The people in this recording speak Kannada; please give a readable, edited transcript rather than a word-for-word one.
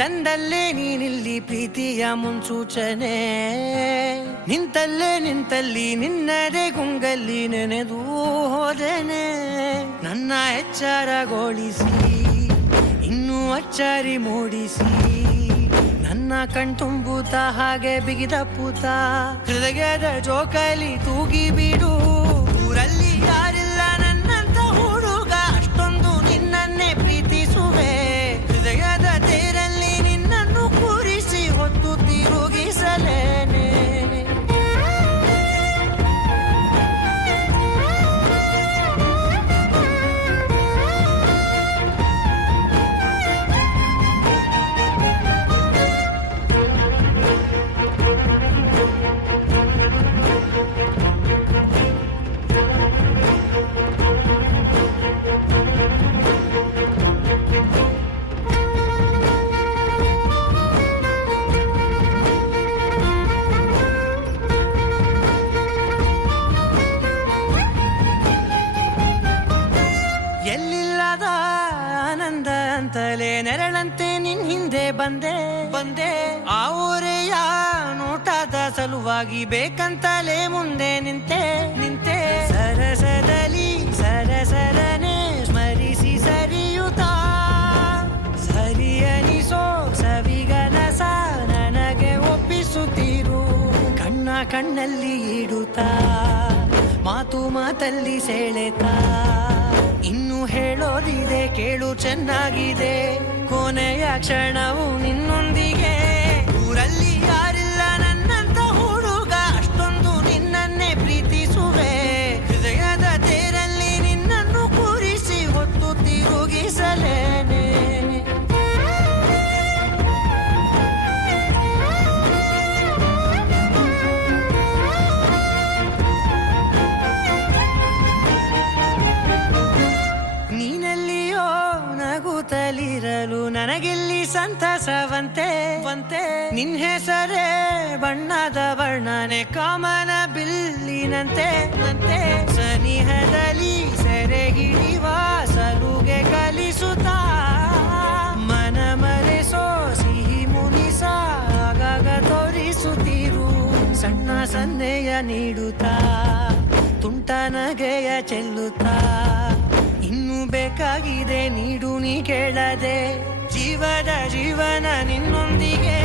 ತಂದಲ್ಲೇ ನೀನಿಲ್ಲಿ ಪ್ರೀತಿಯ ಮುನ್ಸೂಚನೆ, ನಿಂತಲ್ಲಿ ನಿನ್ನದೇ ಗುಂಗಲ್ಲಿ ನೆನೆದು ಹೋದನೆ. ನನ್ನ ಎಚ್ಚರಗೊಳಿಸಿ ಇನ್ನೂ ಅಚ್ಚರಿ ಮೂಡಿಸಿ, ನನ್ನ ಕಣ್ತುಂಬುತ್ತ ಹಾಗೆ ಬಿಗಿದಪ್ಪುತ್ತ ಹೃದಯದ ಜೋಕಾಲಿ ತೂಗಿ ಬಿಡು. ಊರಲ್ಲಿ ಯಾರಿಲ್ಲ ನನ್ನಂತ ಹುಡುಗ, ಅಷ್ಟೊಂದು ನಿನ್ನನ್ನೇ ಪ್ರೀತಿಸುವೆ. ಹೃದಯದ ತೇರಲ್ಲಿ ನಿನ್ನನ್ನು ಕೂರಿಸಿ ಹೊತ್ತು ತಿರುಗಿಸಲೇನೆ. ಎಲ್ಲಿಲ್ಲದ ಆನಂದ ಅಂತಲೇ ನೆರಳಂತೆ ನಿನ್ ಹಿಂದೆ ಬಂದೆ. ಆ ಊರೆಯ ನೋಟದ ಸಲುವಾಗಿ ಬೇಕಂತಲೇ ಮುಂದೆ ನಿಂತೆ. ಸರಸದಲ್ಲಿ ಸರಸರನೆ ಸ್ಮರಿಸಿ ಸರಿಯುತ್ತಾ, ಸರಿಯನಿಸೋ ಸವಿಗನಸ ನನಗೆ ಒಪ್ಪಿಸುತ್ತೀರು. ಕಣ್ಣಲ್ಲಿ ಇಡುತ್ತಾ, ಮಾತಲ್ಲಿ ಸೆಳೆತಾ, ಇನ್ನು ಹೇಳೋದಿದೆ ಕೇಳು ಚೆನ್ನಾಗಿದೆ. ಕೊನೆಯ ಕ್ಷಣವು ನಿನ್ನೊಂದಿಗೆ. ಊರಲ್ಲಿ ಯಾರಿಲ್ಲ ನನ್ನಂತ ಹುಡುಗ, ಅಷ್ಟೊಂದು ನಿನ್ನನ್ನೇ ಪ್ರೀತಿಸುವೆ. ಹೃದಯದ ತೇರಲ್ಲಿ ನಿನ್ನನ್ನು ಕೂರಿಸಿ ಹೊತ್ತು ತಿರುಗಿಸಲೇನೆ. ನಗುತ್ತಲಿರಲು ನನಗಿಲ್ಲಿ ಸಂತಸವಂತೆ. ನಿನ್ ಹೆಸರೇ ಬಣ್ಣದ ವರ್ಣನೆ ಕಾಮನ ಬಿಲ್ಲಿನಂತೆ. ಸನಿಹದಲ್ಲಿ ಸೆರೆಗಿಳಿವ ಸಲುಗೆ ಕಲಿಸುತ್ತಾ, ಮನ ಮರೆಸೋ ಸಿಹಿ ಮುನಿಸ ಆಗಾಗ ತೋರಿಸುತ್ತೀರು. ಸಣ್ಣ ಸನ್ನೆಯ ನೀಡುತ್ತಾ, ತುಂಟ ನಗೆಯ ಚೆಲ್ಲುತ್ತಾ, ಇನ್ನು ಬೇಕಾಗಿದೆ ನೀಡು ನೀ ಕೇಳದೆ. ಜೀವನ ನಿನ್ನೊಂದಿಗೆ.